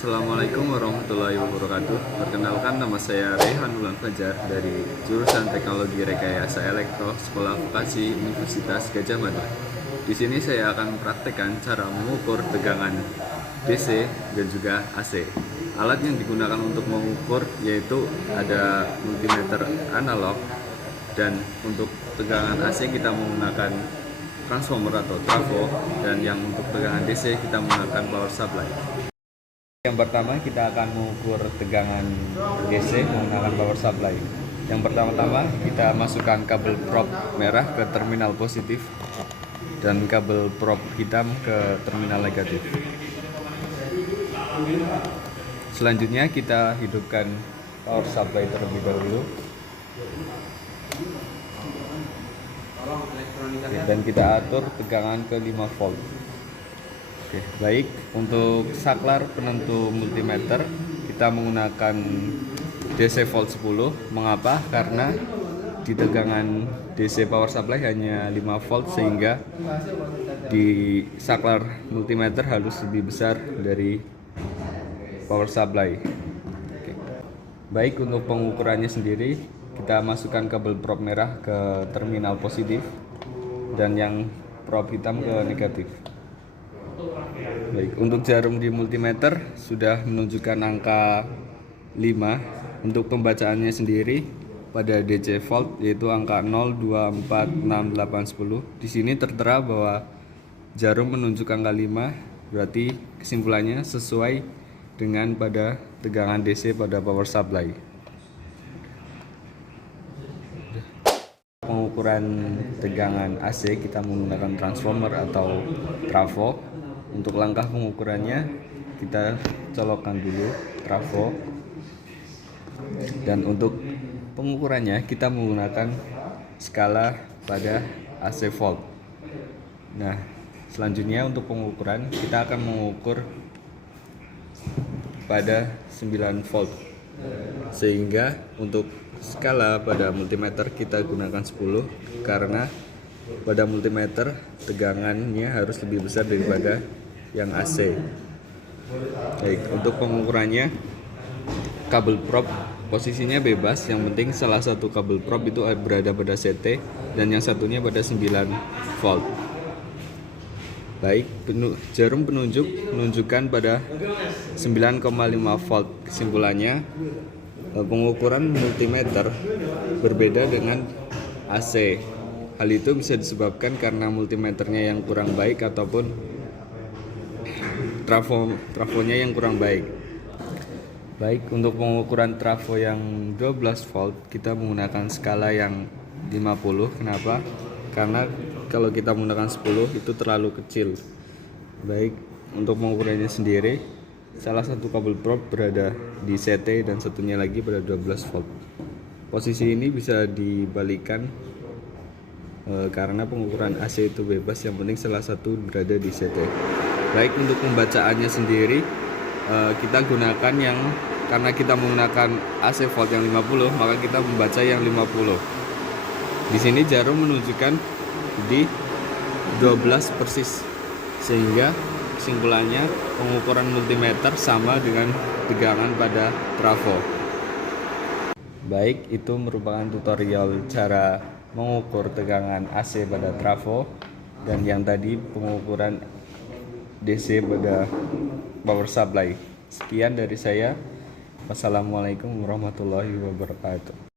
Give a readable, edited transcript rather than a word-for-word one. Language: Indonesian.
Assalamualaikum warahmatullahi wabarakatuh. Perkenalkan, nama saya Rehan Ulan Fajar dari jurusan Teknologi Rekayasa Elektro Sekolah Vokasi Universitas Gadjah Mada. Di sini saya akan mempraktekkan cara mengukur tegangan DC dan juga AC. Alat yang digunakan untuk mengukur yaitu ada multimeter analog, dan untuk tegangan AC kita menggunakan transformer atau trafo, dan yang untuk tegangan DC kita menggunakan power supply. Yang pertama kita akan mengukur tegangan DC menggunakan power supply. Yang pertama-tama kita masukkan kabel prop merah ke terminal positif dan kabel prop hitam ke terminal negatif. Selanjutnya kita hidupkan power supply terlebih dahulu. Dan kita atur tegangan ke 5 volt. Oke, baik. Untuk saklar penentu multimeter kita menggunakan DC volt 10. Mengapa? Karena di tegangan DC power supply hanya 5 volt, sehingga di saklar multimeter harus lebih besar dari power supply. Oke. Baik, untuk pengukurannya sendiri kita masukkan kabel prop merah ke terminal positif dan yang prop hitam ke negatif. Baik, untuk jarum di multimeter sudah menunjukkan angka 5. Untuk pembacaannya sendiri pada DC volt yaitu angka 0, 2, 4, 6, 8, 10. Di sini tertera bahwa jarum menunjuk angka 5, berarti kesimpulannya sesuai dengan pada tegangan DC pada power supply. Pengukuran tegangan AC kita menggunakan transformer atau trafo. Untuk langkah pengukurannya kita colokkan dulu trafo, dan untuk pengukurannya kita menggunakan skala pada AC volt. Nah, selanjutnya untuk pengukuran kita akan mengukur pada 9 volt, sehingga untuk skala pada multimeter kita gunakan 10 karena pada multimeter tegangannya harus lebih besar daripada yang AC. Baik, untuk pengukurannya kabel prop posisinya bebas, yang penting salah satu kabel prop itu berada pada CT dan yang satunya pada 9 volt. Baik, jarum penunjuk menunjukkan pada 9,5 volt. Kesimpulannya, pengukuran multimeter berbeda dengan AC. Hal itu bisa disebabkan karena multimeternya yang kurang baik ataupun trafonya yang kurang baik. Baik, untuk pengukuran trafo yang 12 volt kita menggunakan skala yang 50. Kenapa? Karena kalau kita menggunakan 10 itu terlalu kecil. Baik, untuk pengukurannya sendiri salah satu kabel prop berada di CT dan satunya lagi pada 12 volt. Posisi ini bisa dibalikkan karena pengukuran AC itu bebas, yang penting salah satu berada di CT. Baik, untuk pembacaannya sendiri kita gunakan yang, karena kita menggunakan AC volt yang 50, maka kita membaca yang 50. Di sini jarum menunjukkan di 12 persis, sehingga kesimpulannya pengukuran multimeter sama dengan tegangan pada trafo. Baik, itu merupakan tutorial cara mengukur tegangan AC pada trafo, dan yang tadi pengukuran DC pada power supply. Sekian dari saya. Wassalamualaikum warahmatullahi wabarakatuh.